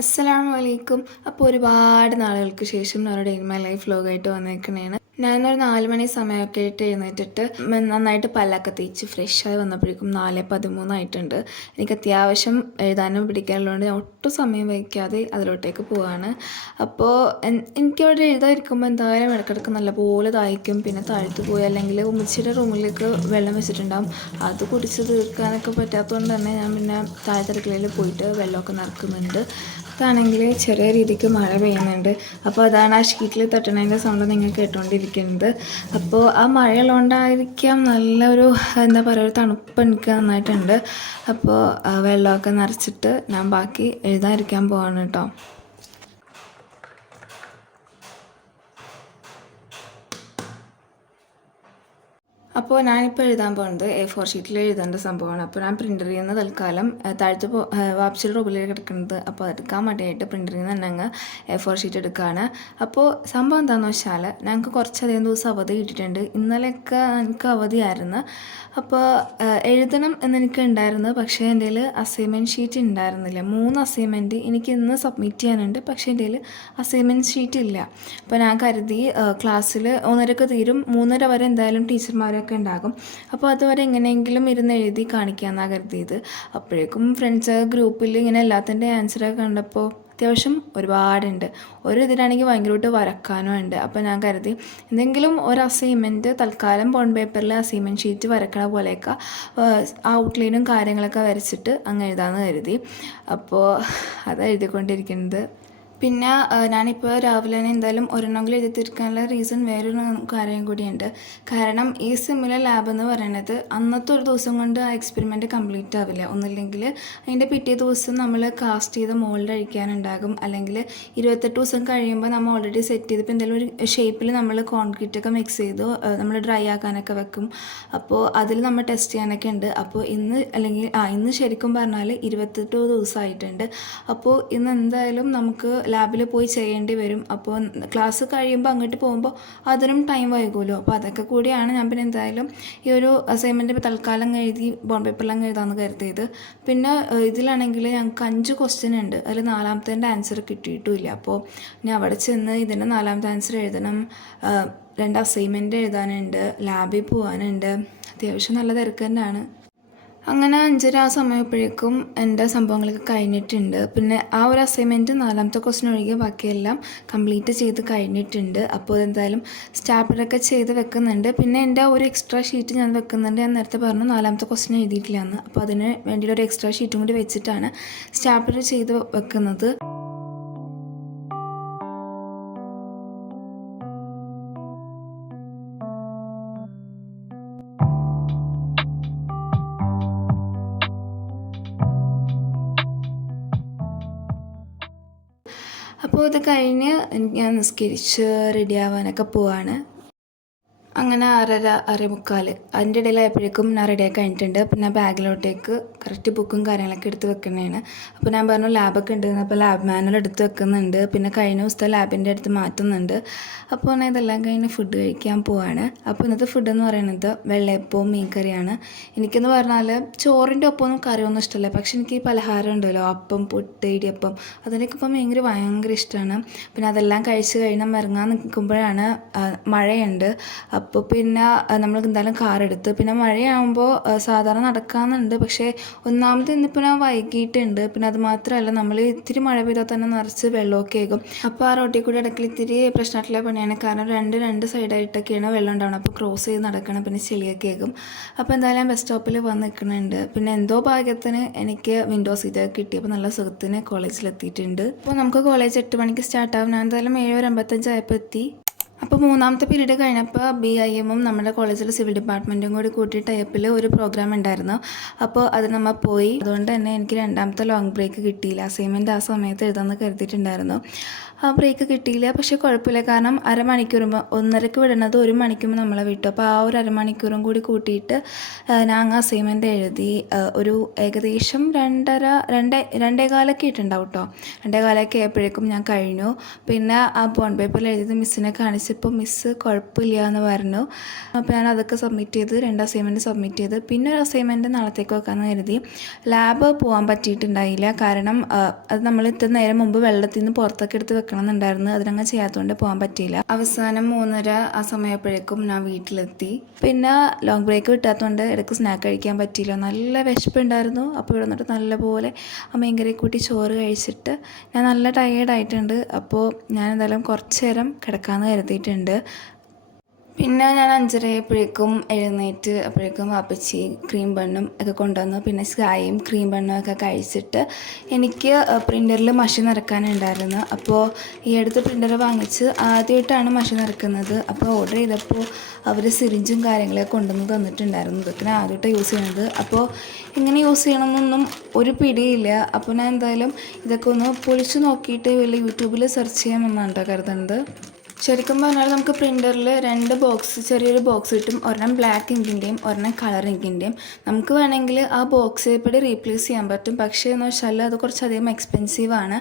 അസ്സലാമു അലൈക്കും. അപ്പോൾ ഒരുപാട് നാളുകൾക്ക് ശേഷം നമ്മുടെ ഡേ ഇൻ മൈ ലൈഫ് വ്ലോഗായിട്ട് വന്നേക്കണേണ്. ഞാനൊരു 4 മണി സമയമൊക്കെ ആയിട്ട് എഴുന്നേറ്റിട്ട് നന്നായിട്ട് പല്ലൊക്കെ തേച്ച് ഫ്രഷായി വന്നപ്പോഴേക്കും 4:13 ആയിട്ടുണ്ട്. എനിക്ക് അത്യാവശ്യം എഴുതാനും പിടിക്കാനുള്ളതുകൊണ്ട് ഞാൻ ഒട്ടും സമയം വയ്ക്കാതെ അതിലോട്ടേക്ക് പോവാണ്. അപ്പോൾ എനിക്കവിടെ എഴുതാതിരിക്കുമ്പോൾ എന്തായാലും ഇടയ്ക്കിടയ്ക്ക് നല്ലപോലെ ദാഹിക്കും. പിന്നെ താഴ്ത്തു പോയി അല്ലെങ്കിൽ ഉമ്മച്ചിയുടെ റൂമിലേക്ക് വെള്ളം വെച്ചിട്ടുണ്ടാകും. അത് കുടിച്ച് തീർക്കാനൊക്കെ പറ്റാത്തതുകൊണ്ട് തന്നെ ഞാൻ പിന്നെ താഴത്തടുക്കളയിൽ പോയിട്ട് വെള്ളമൊക്കെ നിറക്കുന്നുണ്ട്. ഇതാണെങ്കിൽ ചെറിയ രീതിക്ക് മഴ പെയ്യുന്നുണ്ട്. അപ്പോൾ അതാണ് ആ ഷീറ്റിൽ തട്ടുന്നതിൻ്റെ സൗണ്ട് നിങ്ങൾ കേട്ടുകൊണ്ടിരിക്കുന്നത്. അപ്പോൾ ആ മഴയുള്ളതുകൊണ്ടായിരിക്കാം നല്ലൊരു എന്താ പറയുക, ഒരു തണുപ്പ് എനിക്ക് നന്നായിട്ടുണ്ട്. അപ്പോൾ വെള്ളമൊക്കെ നിറച്ചിട്ട് ഞാൻ ബാക്കി എഴുതാതിരിക്കാൻ പോവാണ് കേട്ടോ. അപ്പോൾ ഞാനിപ്പോൾ എഴുതാൻ പോകുന്നത് A4 ഷീറ്റിൽ എഴുതേണ്ട സംഭവമാണ്. അപ്പോൾ ഞാൻ പ്രിൻ്ററിൽ നിന്ന് തൽക്കാലം താഴത്ത് വാപ്സിയുടെ റൂമിലേക്ക് കിടക്കുന്നത്. അപ്പോൾ എടുക്കാൻ വേണ്ടിയായിട്ട് പ്രിൻ്ററിൽ നിന്ന് തന്നെ അങ്ങ് A4 ഷീറ്റ് എടുക്കുകയാണ്. അപ്പോൾ സംഭവം എന്താണെന്ന് വെച്ചാൽ ഞങ്ങൾക്ക് കുറച്ചധികം ദിവസം അവധി കിട്ടിയിട്ടുണ്ട്. ഇന്നലെയൊക്കെ എനിക്ക് അവധിയായിരുന്നു. അപ്പോൾ എഴുതണം എന്നെനിക്ക് ഉണ്ടായിരുന്നു. പക്ഷേ എൻ്റെ കയ്യിൽ അസൈൻമെൻറ്റ് ഷീറ്റ് ഉണ്ടായിരുന്നില്ല. 3 അസൈൻമെൻറ്റ് എനിക്ക് ഇന്ന് സബ്മിറ്റ് ചെയ്യാനുണ്ട്. പക്ഷേ എൻ്റെ കയ്യിൽ അസൈൻമെൻറ്റ് ഷീറ്റ് ഇല്ല. അപ്പോൾ ഞാൻ കരുതി ക്ലാസ്സിൽ 1:30 തീരും, 3:30 വരെ എന്തായാലും ടീച്ചർമാരൊക്കെ ഉണ്ടാകും. അപ്പോൾ അതുവരെ എങ്ങനെയെങ്കിലും ഇരുന്ന് എഴുതി കാണിക്കാമെന്നാണ് കരുതിയത്. അപ്പോഴേക്കും ഫ്രണ്ട്സ് ഗ്രൂപ്പിൽ ഇങ്ങനെ എല്ലാത്തിൻ്റെ ആൻസറൊക്കെ കണ്ടപ്പോൾ അത്യാവശ്യം ഒരുപാടുണ്ട്. ഒരു ഇതിലാണെങ്കിൽ ഭയങ്കരമായിട്ട് വരക്കാനും ഉണ്ട്. അപ്പോൾ ഞാൻ കരുതി എന്തെങ്കിലും ഒരു അസൈൻമെൻറ്റ് തൽക്കാലം ബോണ്ട് പേപ്പറിൽ അസൈൻമെൻറ്റ് ഷീറ്റ് വരക്കണ പോലെയൊക്കെ ഔട്ട്ലൈനും കാര്യങ്ങളൊക്കെ വരച്ചിട്ട് അങ്ങ് എഴുതാമെന്ന് കരുതി. അപ്പോൾ അത് എഴുതിക്കൊണ്ടിരിക്കുന്നത്. പിന്നെ ഞാനിപ്പോൾ രാവിലെ തന്നെ എന്തായാലും ഒരെണ്ണമെങ്കിലും എഴുതി തീർക്കാനുള്ള റീസൺ വേറൊരു കാര്യം കൂടിയുണ്ട്. കാരണം ഈ സെമ്മിലെ ലാബ് എന്ന് പറയുന്നത് അന്നത്തെ ഒരു ദിവസം കൊണ്ട് ആ എക്സ്പെരിമെൻറ്റ് കംപ്ലീറ്റ് ആവില്ല. ഒന്നില്ലെങ്കിൽ അതിൻ്റെ പിറ്റേ ദിവസം നമ്മൾ കാസ്റ്റ് ചെയ്ത് മോൾഡ് അഴിക്കാനുണ്ടാകും. അല്ലെങ്കിൽ 28 ദിവസം കഴിയുമ്പോൾ നമ്മൾ ഓൾറെഡി സെറ്റ് ചെയ്ത് ഇപ്പോൾ എന്തെങ്കിലും ഒരു ഷേപ്പിൽ നമ്മൾ കോൺക്രീറ്റൊക്കെ മിക്സ് ചെയ്ത് നമ്മൾ ഡ്രൈ ആക്കാനൊക്കെ വെക്കും. അപ്പോൾ അതിൽ നമ്മൾ ടെസ്റ്റ് ചെയ്യാനൊക്കെ ഉണ്ട്. അപ്പോൾ ഇന്ന് ശരിക്കും പറഞ്ഞാൽ 28 ദിവസമായിട്ടുണ്ട്. അപ്പോൾ ഇന്ന് എന്തായാലും നമുക്ക് ലാബിൽ പോയി ചെയ്യേണ്ടി വരും. അപ്പോൾ ക്ലാസ് കഴിയുമ്പോൾ അങ്ങോട്ട് പോകുമ്പോൾ അതിനും ടൈം വൈകുമല്ലോ. അപ്പോൾ അതൊക്കെ കൂടിയാണ് ഞാൻ പിന്നെ എന്തായാലും ഈ ഒരു അസൈൻമെൻറ്റ് തൽക്കാലം എഴുതി ബോണ്ട് പേപ്പറിലങ്ങ് എഴുതാമെന്ന് കരുതിയത്. പിന്നെ ഇതിലാണെങ്കിൽ ഞങ്ങൾക്ക് 5 ക്വസ്റ്റ്യൻ ഉണ്ട്. അതിൽ 4ാമത്തെ ആൻസർ കിട്ടിയിട്ടുമില്ല. അപ്പോൾ ഞാൻ അവിടെ ചെന്ന് ഇതിൻ്റെ 4ാമത്തെ ആൻസർ എഴുതണം. 2 അസൈൻമെൻറ്റ് എഴുതാനുണ്ട്, ലാബിൽ പോകാനുണ്ട്. അത്യാവശ്യം നല്ല തിരക്ക് തന്നെയാണ്. അങ്ങനെ 5:30 ആ സമയപ്പോഴേക്കും എൻ്റെ സംഭവങ്ങളൊക്കെ കഴിഞ്ഞിട്ടുണ്ട്. പിന്നെ ആ ഒരു അസൈൻമെൻറ്റ് 4ാമത്തെ ക്വസ്റ്റ്യൻ ഒഴികെ ബാക്കിയെല്ലാം കംപ്ലീറ്റ് ചെയ്ത് കഴിഞ്ഞിട്ടുണ്ട്. അപ്പോൾ എന്തായാലും സ്റ്റാപ്ലറൊക്കെ ചെയ്ത് വെക്കുന്നുണ്ട്. പിന്നെ എൻ്റെ ഒരു എക്സ്ട്രാ ഷീറ്റ് ഞാൻ വെക്കുന്നുണ്ട്. ഞാൻ നേരത്തെ പറഞ്ഞു 4ാമത്തെ ക്വസ്റ്റ്യൻ എഴുതിയിട്ടില്ലാന്ന്. അപ്പോൾ അതിന് വേണ്ടിയിട്ടൊരു എക്സ്ട്രാ ഷീറ്റും കൂടി വെച്ചിട്ടാണ് സ്റ്റാപ്ലർ ചെയ്ത് വെക്കുന്നത്. അപ്പോൾ ഇത് കഴിഞ്ഞ് ഞാൻ നിസ്കരിച്ച് റെഡി ആവാനൊക്കെ പോവാണ്. അങ്ങനെ 6:30 അതിൻ്റെ ഇടയിലായപ്പോഴേക്കും ഞാൻ റെഡിയായി കഴിഞ്ഞിട്ടുണ്ട്. പിന്നെ ബാഗിലോട്ടേക്ക് കറക്റ്റ് ബുക്കും കാര്യങ്ങളൊക്കെ എടുത്ത് വെക്കുന്നതാണ്. അപ്പോൾ ഞാൻ പറഞ്ഞു ലാബൊക്കെ ഉണ്ട്, അപ്പോൾ ലാബ് മാനുവൽ എടുത്ത് വെക്കുന്നുണ്ട്. പിന്നെ കഴിഞ്ഞ ദിവസത്തെ ലാബിൻ്റെ അടുത്ത് മാറ്റുന്നുണ്ട്. അപ്പോൾ ഞാൻ ഇതെല്ലാം കഴിഞ്ഞ് ഫുഡ് കഴിക്കാൻ പോവാണ്. അപ്പോൾ ഇന്നത്തെ ഫുഡ് എന്ന് പറയുന്നത് വെള്ളയപ്പവും മീൻ കറിയാണ്. എനിക്കെന്ന് പറഞ്ഞാൽ ചോറിൻ്റെ ഒപ്പമൊന്നും കറിയൊന്നും ഇഷ്ടമല്ല. പക്ഷെ എനിക്ക് ഈ പലഹാരം ഉണ്ടല്ലോ, അപ്പം, പുട്ട്, ഇടിയപ്പം, അതിനൊക്കെ ഇപ്പം ഭയങ്കര ഇഷ്ടമാണ്. പിന്നെ അതെല്ലാം കഴിച്ച് കഴിഞ്ഞാൽ ഇറങ്ങാൻ നിൽക്കുമ്പോഴാണ് മഴയുണ്ട്. അപ്പോൾ പിന്നെ നമ്മൾ എന്തായാലും കാറെടുത്ത്, പിന്നെ മഴയാകുമ്പോൾ സാധാരണ നടക്കാമെന്നുണ്ട്. പക്ഷേ ഒന്നാമത് ഇന്നിപ്പോൾ ഞാൻ വൈകിട്ടുണ്ട്. പിന്നെ അത് മാത്രമല്ല, നമ്മൾ ഇത്തിരി മഴ പെയ്താൽ തന്നെ നിറച്ച് വെള്ളമൊക്കെ ആകും. അപ്പോൾ ആ റോട്ടിൽ കൂടി ഇടയ്ക്കിൽ ഇത്തിരി പ്രശ്നമായിട്ടുള്ള പണിയാണ്. കാരണം രണ്ട് സൈഡായിട്ടൊക്കെയാണ് വെള്ളം ഉണ്ടാവണം. അപ്പോൾ ക്രോസ് ചെയ്ത് നടക്കണം, പിന്നെ ചെളിയൊക്കെ ആകും. അപ്പോൾ എന്തായാലും ബസ് സ്റ്റോപ്പിൽ വന്ന് നിൽക്കുന്നുണ്ട്. പിന്നെ എന്തോ ഭാഗ്യത്തിന് എനിക്ക് വിൻഡോ സീറ്റ് കിട്ടി. അപ്പോൾ നല്ല സുഖത്തിന് കോളേജിലെത്തിയിട്ടുണ്ട്. അപ്പോൾ നമുക്ക് കോളേജ് 8 മണിക്ക് സ്റ്റാർട്ടാകും. ഞാൻ എന്തായാലും 7:55 ആയപ്പോൾ എത്തി. അപ്പോൾ 3ാമത്തെ പീരീഡ് കഴിഞ്ഞപ്പോൾ BIM-ഉം നമ്മുടെ കോളേജിലെ സിവിൽ ഡിപ്പാർട്ട്മെൻറ്റും കൂടി കൂട്ടി ടൈപ്പിൽ ഒരു പ്രോഗ്രാം ഉണ്ടായിരുന്നു. അപ്പോൾ അത് നമ്മൾ പോയി. അതുകൊണ്ട് തന്നെ എനിക്ക് 2ാമത്തെ ലോങ് ബ്രേക്ക് കിട്ടിയില്ല. അസൈൻമെൻറ്റ് ആ സമയത്ത് എഴുതാമെന്ന് കരുതിയിട്ടുണ്ടായിരുന്നു. ബ്രേക്ക് കിട്ടിയില്ല. പക്ഷേ കുഴപ്പമില്ല, കാരണം അരമണിക്കൂർ 1:30ക്ക് വിടണത് 1 മണിക്കുമ്പോൾ നമ്മളെ വിട്ടു. അപ്പോൾ ആ ഒരു അരമണിക്കൂറും കൂടി കൂട്ടിയിട്ട് ഞാൻ അസൈൻമെൻറ്റ് എഴുതി. ഒരു ഏകദേശം 2:15 ഇട്ടുണ്ടാവും കേട്ടോ. 2:15 ആയപ്പോഴേക്കും ഞാൻ കഴിഞ്ഞു. പിന്നെ ആ ബോണ്ട് പേപ്പറിൽ എഴുതിയത് മിസ്സിനെ കാണിച്ചപ്പോൾ മിസ്സ് കുഴപ്പമില്ല എന്ന് പറഞ്ഞു. അപ്പോൾ ഞാൻ അതൊക്കെ സബ്മിറ്റ് ചെയ്ത് 2 അസൈൻമെൻറ്റ് സബ്മിറ്റ് ചെയ്ത് പിന്നെ ഒരു അസൈൻമെൻറ്റ് നാളത്തേക്ക് വെക്കാമെന്ന് കരുതി. ലാബ് പോകാൻ പറ്റിയിട്ടുണ്ടായില്ല, കാരണം അത് നമ്മൾ ഇത്ര നേരം മുമ്പ് വെള്ളത്തിൽ നിന്ന് പുറത്തൊക്കെ എടുത്ത് വെക്കണം എന്നുണ്ടായിരുന്നു. അതിനങ്ങനെ ചെയ്യാത്തതുകൊണ്ട് പോകാൻ പറ്റിയില്ല. അവസാനം 3:30 ആ സമയപ്പോഴേക്കും ഞാൻ വീട്ടിലെത്തി. പിന്നെ ലോങ് ബ്രേക്ക് കിട്ടാത്തതുകൊണ്ട് ഇടയ്ക്ക് സ്നാക്ക് കഴിക്കാൻ പറ്റിയില്ല. നല്ല വിശപ്പുണ്ടായിരുന്നു. അപ്പോൾ ഇവിടെ വന്നിട്ട് നല്ലപോലെ മീൻകറി കൂട്ടി ചോറ് കഴിച്ചിട്ട് ഞാൻ നല്ല ടയേർഡായിട്ടുണ്ട്. അപ്പോൾ ഞാൻ എന്തായാലും കുറച്ച് നേരം കിടക്കാമെന്ന് കരുതിയിട്ടുണ്ട്. പിന്നെ ഞാൻ 5:30 ആയപ്പോഴേക്കും എഴുന്നേറ്റ് അപ്പോഴേക്കും വാപ്പച്ചി ക്രീം ബണ്ണും ഒക്കെ കൊണ്ടുവന്നു. പിന്നെ ചായയും ക്രീം ബണ്ണും ഒക്കെ കഴിച്ചിട്ട് എനിക്ക് പ്രിൻ്ററിൽ മഷി നിറക്കാനുണ്ടായിരുന്നു. അപ്പോൾ ഈ അടുത്ത് പ്രിൻ്റർ വാങ്ങിച്ച് ആദ്യമായിട്ടാണ് മഷി നിറക്കുന്നത്. അപ്പോൾ ഓർഡർ ചെയ്തപ്പോൾ അവർ സിറിഞ്ചും കാര്യങ്ങളൊക്കെ കൊണ്ടുവന്ന് തന്നിട്ടുണ്ടായിരുന്നു. ഇതൊക്കെ ഞാൻ ആദ്യമായിട്ടാണ് യൂസ് ചെയ്യുന്നത്. അപ്പോൾ ഇങ്ങനെ യൂസ് ചെയ്യണമെന്നൊന്നും ഒരു പിടിയില്ല. അപ്പോൾ ഞാൻ എന്തായാലും ഇതൊക്കെ ഒന്ന് പൊളിച്ച് നോക്കിയിട്ട് വല്ല യൂട്യൂബിൽ സെർച്ച് ചെയ്യാമെന്നാണ് കേട്ടോ കരുതുന്നത്. ശരിക്കും പറഞ്ഞാൽ നമുക്ക് പ്രിൻ്ററിൽ 2 ബോക്സ്, ചെറിയൊരു ബോക്സ് കിട്ടും. ഒരെണ്ണം ബ്ലാക്ക് ഇങ്കിൻ്റെയും ഒരെണ്ണം കളർ ഇങ്കിൻ്റെയും. നമുക്ക് വേണമെങ്കിൽ ആ ബോക്സ് പേപ്പർ റീപ്ലേസ് ചെയ്യാൻ പറ്റും. പക്ഷേ എന്ന് വെച്ചാൽ അത് കുറച്ചധികം എക്സ്പെൻസീവാണ്.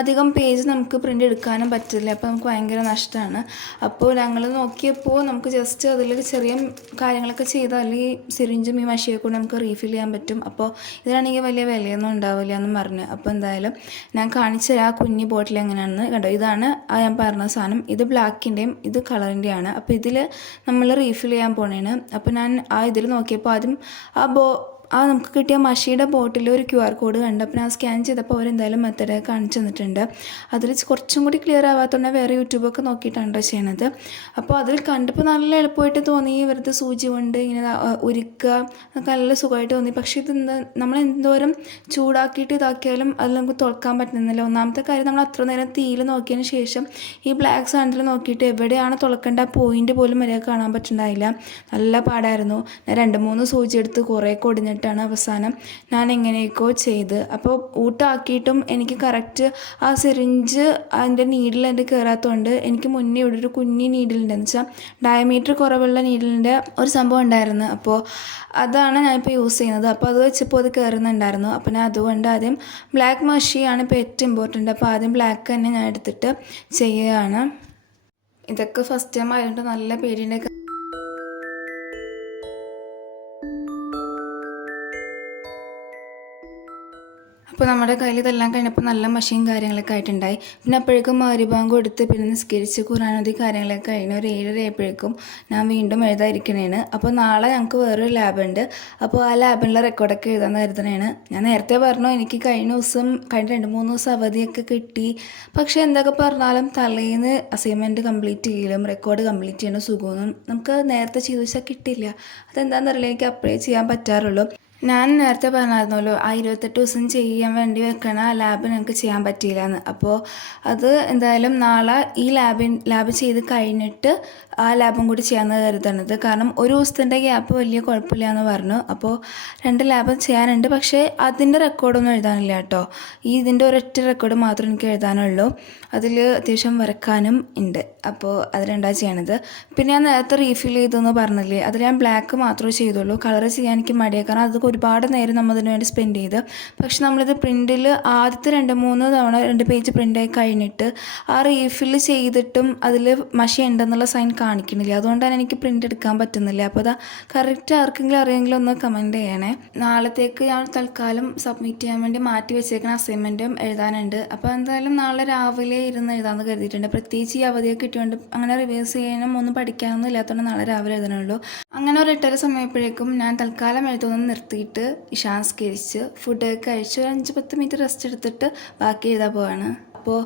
അധികം പേജ് നമുക്ക് പ്രിൻ്റ് എടുക്കാനും പറ്റില്ല. അപ്പോൾ നമുക്ക് ഭയങ്കര നഷ്ടമാണ്. അപ്പോൾ ഞങ്ങൾ നോക്കിയപ്പോൾ നമുക്ക് ജസ്റ്റ് അതിൽ ചെറിയ കാര്യങ്ങളൊക്കെ ചെയ്താൽ ഈ സിറിഞ്ചും ഈ മഷിയൊക്കെ കൊണ്ട് നമുക്ക് റീഫിൽ ചെയ്യാൻ പറ്റും. അപ്പോൾ ഇതിനാണെങ്കിൽ വലിയ വിലയൊന്നും ഉണ്ടാവില്ല എന്നും പറഞ്ഞു. അപ്പോൾ എന്തായാലും ഞാൻ കാണിച്ചു തരാം ആ കുഞ്ഞി ബോട്ടിൽ എങ്ങനെയാണെന്ന്. കണ്ടോ, ഇതാണ് ആ ഞാൻ പറഞ്ഞ സാധനം. ഇത് ബ്ലാക്കിൻ്റെയും ഇത് കളറിൻ്റെയാണ്. അപ്പോൾ ഇതിൽ നമ്മൾ റീഫിൽ ചെയ്യാൻ പോണേണ്. അപ്പോൾ ഞാൻ ഇതിൽ നോക്കിയപ്പോൾ ആദ്യം നമുക്ക് കിട്ടിയ മഷിയുടെ ബോട്ടിൽ ഒരു QR കോഡ് കണ്ടു. അപ്പോൾ ഞാൻ സ്കാൻ ചെയ്തപ്പോൾ അവരെന്തായാലും മെത്തേഡ് കാണിച്ചു തന്നിട്ടുണ്ട്. അതിൽ കുറച്ചും കൂടി ക്ലിയർ ആവാത്തതുകൊണ്ട് വേറെ യൂട്യൂബൊക്കെ നോക്കിയിട്ടാണ് ചെയ്യണത്. അപ്പോൾ അതിൽ കണ്ടപ്പോൾ നല്ല എളുപ്പമായിട്ട് തോന്നി. വെറുതെ സൂചി കൊണ്ട് ഇങ്ങനെ ഉരുക്കുക എന്നൊക്കെ നല്ല സുഖമായിട്ട് തോന്നി. പക്ഷേ ഇത് നമ്മൾ എന്തോരം ചൂടാക്കിയിട്ട് ഇതാക്കിയാലും അതിൽ നമുക്ക് തുറക്കാൻ പറ്റുന്നില്ല. ഒന്നാമത്തെ കാര്യം, നമ്മൾ അത്ര നേരം തീയിൽ നോക്കിയതിന് ശേഷം ഈ ബ്ലാക്ക് സാൻഡിൽ നോക്കിയിട്ട് എവിടെയാണ് തുറക്കേണ്ട ആ പോയിൻ്റ് പോലും വരെ കാണാൻ പറ്റുന്നുണ്ടായില്ല. നല്ല പാടായിരുന്നു. ഞാൻ 2-3 സൂചി എടുത്ത് കുറേ കൊടിഞ്ഞിട്ട് അവസാനം ഞാൻ എങ്ങനെയൊക്കെയോ ചെയ്ത്. അപ്പോൾ ഊട്ടാക്കിയിട്ടും എനിക്ക് കറക്റ്റ് ആ സിറിഞ്ച് അതിൻ്റെ നീഡിൽ എൻ്റെ കയറാത്തതുകൊണ്ട് എനിക്ക് മുന്നേ ഇവിടെ ഒരു കുഞ്ഞി നീഡിലുണ്ടെന്ന് വെച്ചാൽ ഡയമീറ്റർ കുറവുള്ള നീഡിലിൻ്റെ ഒരു സംഭവം ഉണ്ടായിരുന്നു. അപ്പോൾ അതാണ് ഞാനിപ്പോൾ യൂസ് ചെയ്യുന്നത്. അപ്പോൾ അത് വെച്ചപ്പോൾ അത് കയറുന്നുണ്ടായിരുന്നു. അപ്പോൾ ഞാൻ അതുകൊണ്ട് ആദ്യം ബ്ലാക്ക് മഷിയാണ് ഇപ്പോൾ ഏറ്റവും ഇമ്പോർട്ടൻ്റ്. അപ്പോൾ ആദ്യം ബ്ലാക്ക് തന്നെ ഞാൻ എടുത്തിട്ട് ചെയ്യുകയാണ്. ഇതൊക്കെ ഫസ്റ്റ് ടൈം ആയതുകൊണ്ട് നല്ല പേടിയുണ്ട്. അപ്പോൾ നമ്മുടെ കയ്യിൽ ഇതെല്ലാം കഴിഞ്ഞപ്പോൾ നല്ല മഷിയും കാര്യങ്ങളൊക്കെ ആയിട്ടുണ്ടായി. പിന്നെ അപ്പോഴേക്കും മഗ്‌രിബ് എടുത്ത് പിന്നെ നിസ്കരിച്ച് ഖുർആനോദി കാര്യങ്ങളൊക്കെ കഴിഞ്ഞ് ഒരു 7:30 ആയപ്പോഴേക്കും ഞാൻ വീണ്ടും എഴുതാതിരിക്കണേണ്. അപ്പോൾ നാളെ ഞങ്ങൾക്ക് വേറൊരു ലാബുണ്ട്. അപ്പോൾ ആ ലാബിലുള്ള റെക്കോർഡൊക്കെ എഴുതാമെന്ന് കരുതണേണ്. ഞാൻ നേരത്തെ പറഞ്ഞു എനിക്ക് കഴിഞ്ഞ 2-3 ദിവസം അവധിയൊക്കെ കിട്ടി. പക്ഷേ എന്തൊക്കെ പറഞ്ഞാലും തലേന്ന് അസൈൻമെൻറ്റ് കംപ്ലീറ്റ് ചെയ്യലും റെക്കോർഡ് കംപ്ലീറ്റ് ചെയ്യുന്ന സുഖമൊന്നും നമുക്ക് നേരത്തെ ചെയ്തു വെച്ചാൽ കിട്ടില്ല. അതെന്താണെന്നറിയില്ല, എനിക്ക് അപ്പോഴേ ചെയ്യാൻ പറ്റാറുള്ളൂ. ഞാൻ നേരത്തെ പറഞ്ഞായിരുന്നല്ലോ ആ 28 ദിവസം ചെയ്യാൻ വേണ്ടി വെക്കണ ലാബ് ഞങ്ങൾക്ക് ചെയ്യാൻ പറ്റിയില്ല എന്ന്. അപ്പോൾ അത് എന്തായാലും നാളെ ഈ ലാബ് ചെയ്ത് കഴിഞ്ഞിട്ട് ആ ലാബും കൂടി ചെയ്യാമെന്ന് കരുതണത്. കാരണം ഒരു ദിവസത്തിൻ്റെ ഗ്യാപ്പ് വലിയ കുഴപ്പമില്ല എന്ന് പറഞ്ഞു. അപ്പോൾ 2 ലാബ് ചെയ്യാനുണ്ട്. പക്ഷേ അതിൻ്റെ റെക്കോർഡൊന്നും എഴുതാനില്ല കേട്ടോ. ഇതിൻ്റെ ഒരൊറ്റ റെക്കോർഡ് മാത്രം എനിക്ക് എഴുതാനുള്ളൂ. അതിൽ അത്യാവശ്യം വരക്കാനും ഉണ്ട്. അപ്പോൾ അത് 2 ചെയ്യണത്. പിന്നെ ഞാൻ നേരത്തെ റീഫിൽ ചെയ്തെന്ന് പറഞ്ഞില്ലേ, അതിൽ ഞാൻ ബ്ലാക്ക് മാത്രമേ ചെയ്തുള്ളൂ. കളർ ചെയ്യാൻ എനിക്ക് മടിയാണ്, കാരണം അത് ഒരുപാട് നേരം നമ്മൾ അതിന് വേണ്ടി സ്പെൻഡ് ചെയ്ത്. പക്ഷെ നമ്മളിത് പ്രിൻറ്റിൽ ആദ്യത്തെ 2-3 തവണ 2 പേജ് പ്രിൻ്റായി കഴിഞ്ഞിട്ട് ആ റീഫിൽ ചെയ്തിട്ടും അതിൽ മഷി ഉണ്ടെന്നുള്ള സൈൻ കാണിക്കണില്ല. അതുകൊണ്ടാണ് എനിക്ക് പ്രിൻ്റ് എടുക്കാൻ പറ്റുന്നില്ല. അപ്പോൾ അതാ കറക്റ്റ് ആർക്കെങ്കിലും അറിയെങ്കിലും ഒന്ന് കമൻറ്റ് ചെയ്യണേ. നാളത്തേക്ക് ഞാൻ തൽക്കാലം സബ്മിറ്റ് ചെയ്യാൻ വേണ്ടി മാറ്റി വെച്ചേക്കുന്ന അസൈൻമെൻറ്റും എഴുതാനുണ്ട്. അപ്പോൾ എന്തായാലും നാളെ രാവിലെ ഇരുന്ന് എഴുതാമെന്ന് കരുതിയിട്ടുണ്ട്. പ്രത്യേകിച്ച് ഈ അവധിയൊക്കെ കിട്ടിയോണ്ട് അങ്ങനെ റിവേഴ്സ് ചെയ്യാനും ഒന്നും പഠിക്കാനൊന്നും ഇല്ലാത്തതുകൊണ്ട് നാളെ രാവിലെ എഴുതാനുള്ളൂ. അങ്ങനെ ഒരു 8:30 സമയപ്പോഴേക്കും ഞാൻ തൽക്കാലം എഴുതുന്നത് നിർത്തിയിട്ട് ഇഷാൻസ്കരിച്ച് ഫുഡൊക്കെ കഴിച്ച് ഒരു 5-10 മിനിറ്റ് റെസ്റ്റ് എടുത്തിട്ട് ബാക്കി എഴുതാൻ പോവാണ്. അപ്പോൾ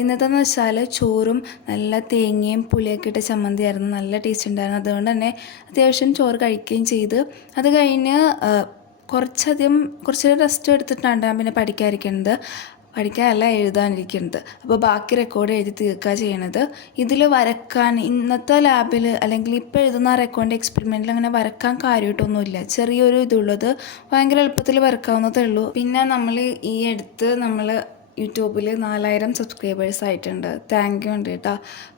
ഇന്നത്തെന്ന് വെച്ചാൽ ചോറും നല്ല തേങ്ങയും പുളിയൊക്കെ ഇട്ട ചമ്മന്തിയായിരുന്നു. നല്ല ടേസ്റ്റ് ഉണ്ടായിരുന്നു. അതുകൊണ്ട് തന്നെ അത്യാവശ്യം ചോറ് കഴിക്കുകയും ചെയ്ത് അത് കഴിഞ്ഞ് കുറച്ച് റെസ്റ്റ് എടുത്തിട്ടാണ് ഞാൻ പിന്നെ പഠിക്കാനല്ല എഴുതാനിരിക്കുന്നത്. അപ്പോൾ ബാക്കി റെക്കോർഡ് എഴുതി തീർക്കുക ചെയ്യണത്. ഇതിൽ വരക്കാൻ ഇന്നത്തെ ലാബിൽ അല്ലെങ്കിൽ ഇപ്പോൾ എഴുതുന്ന റെക്കോർഡിൻ്റെ എക്സ്പെരിമെൻറ്റിൽ അങ്ങനെ വരക്കാൻ കാര്യമായിട്ടൊന്നുമില്ല. ചെറിയൊരു ഇതുള്ളത് ഭയങ്കര എളുപ്പത്തിൽ വരക്കാവുന്നതേ ഉള്ളൂ. പിന്നെ നമ്മൾ ഈ എടുത്ത് നമ്മൾ യൂട്യൂബിൽ 4000 സബ്സ്ക്രൈബേഴ്സ് ആയിട്ടുണ്ട്. താങ്ക് യു ഉണ്ട് കേട്ടോ.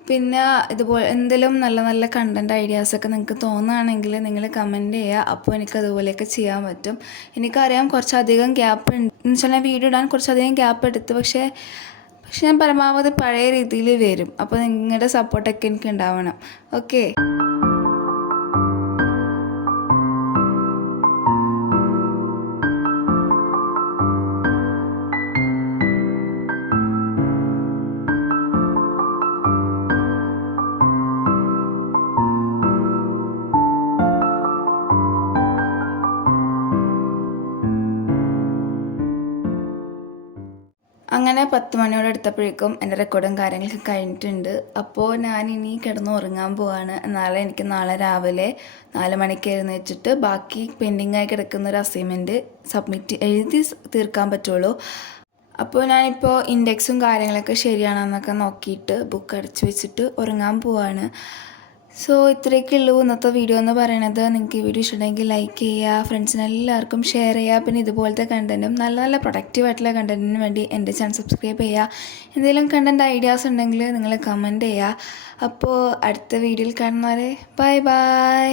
പിന്നെ ഇതുപോലെ എന്തെങ്കിലും നല്ല നല്ല കണ്ടൻറ് ഐഡിയാസൊക്കെ നിങ്ങൾക്ക് തോന്നുകയാണെങ്കിൽ നിങ്ങൾ കമൻറ്റ് ചെയ്യുക. അപ്പോൾ എനിക്ക് അതുപോലെയൊക്കെ ചെയ്യാൻ പറ്റും. എനിക്കറിയാം കുറച്ചധികം ഗ്യാപ്പ് ഉണ്ട് എന്ന് വെച്ചാൽ വീഡിയോ ഇടാൻ കുറച്ചധികം ഗ്യാപ്പ് എടുത്ത്, പക്ഷേ ഞാൻ പരമാവധി പഴയ രീതിയിൽ വരും. അപ്പോൾ നിങ്ങളുടെ സപ്പോർട്ടൊക്കെ എനിക്ക് ഉണ്ടാവണം. ഓക്കെ. അങ്ങനെ 10 മണിയോടെ എടുത്തപ്പോഴേക്കും എൻ്റെ റെക്കോർഡും കാര്യങ്ങളൊക്കെ കഴിഞ്ഞിട്ടുണ്ട്. അപ്പോൾ ഞാനിനി കിടന്ന് ഉറങ്ങാൻ പോവാണ്. നാളെ രാവിലെ 4 മണിക്ക് എഴുന്നേറ്റിട്ട് ബാക്കി പെൻഡിങ്ങായി കിടക്കുന്ന ഒരു അസൈൻമെൻറ്റ് എഴുതി തീർക്കാൻ പറ്റുള്ളൂ. അപ്പോൾ ഞാനിപ്പോൾ ഇൻഡെക്സും കാര്യങ്ങളൊക്കെ ശരിയാണെന്നൊക്കെ നോക്കിയിട്ട് ബുക്ക് അടച്ചു വെച്ചിട്ട് ഉറങ്ങാൻ പോവാണ്. സോ ഇത്രയൊക്കെ ഉള്ളൂ ഇന്നത്തെ വീഡിയോ എന്ന് പറയണത്. നിങ്ങൾക്ക് ഈ വീഡിയോ ഇഷ്ടമുണ്ടെങ്കിൽ ലൈക്ക് ചെയ്യുക, ഫ്രണ്ട്സിന് എല്ലാവർക്കും ഷെയർ ചെയ്യുക. പിന്നെ ഇതുപോലത്തെ കണ്ടൻറ്റും നല്ല നല്ല പ്രൊഡക്റ്റീവായിട്ടുള്ള കണ്ടൻറ്റിന് വേണ്ടി എൻ്റെ ചാനൽ സബ്സ്ക്രൈബ് ചെയ്യുക. എന്തെങ്കിലും കണ്ടൻറ്റ് ഐഡിയാസ് ഉണ്ടെങ്കിൽ നിങ്ങൾ കമൻറ്റ് ചെയ്യുക. അപ്പോൾ അടുത്ത വീഡിയോയിൽ കാണുന്നവരെ ബൈ ബൈ.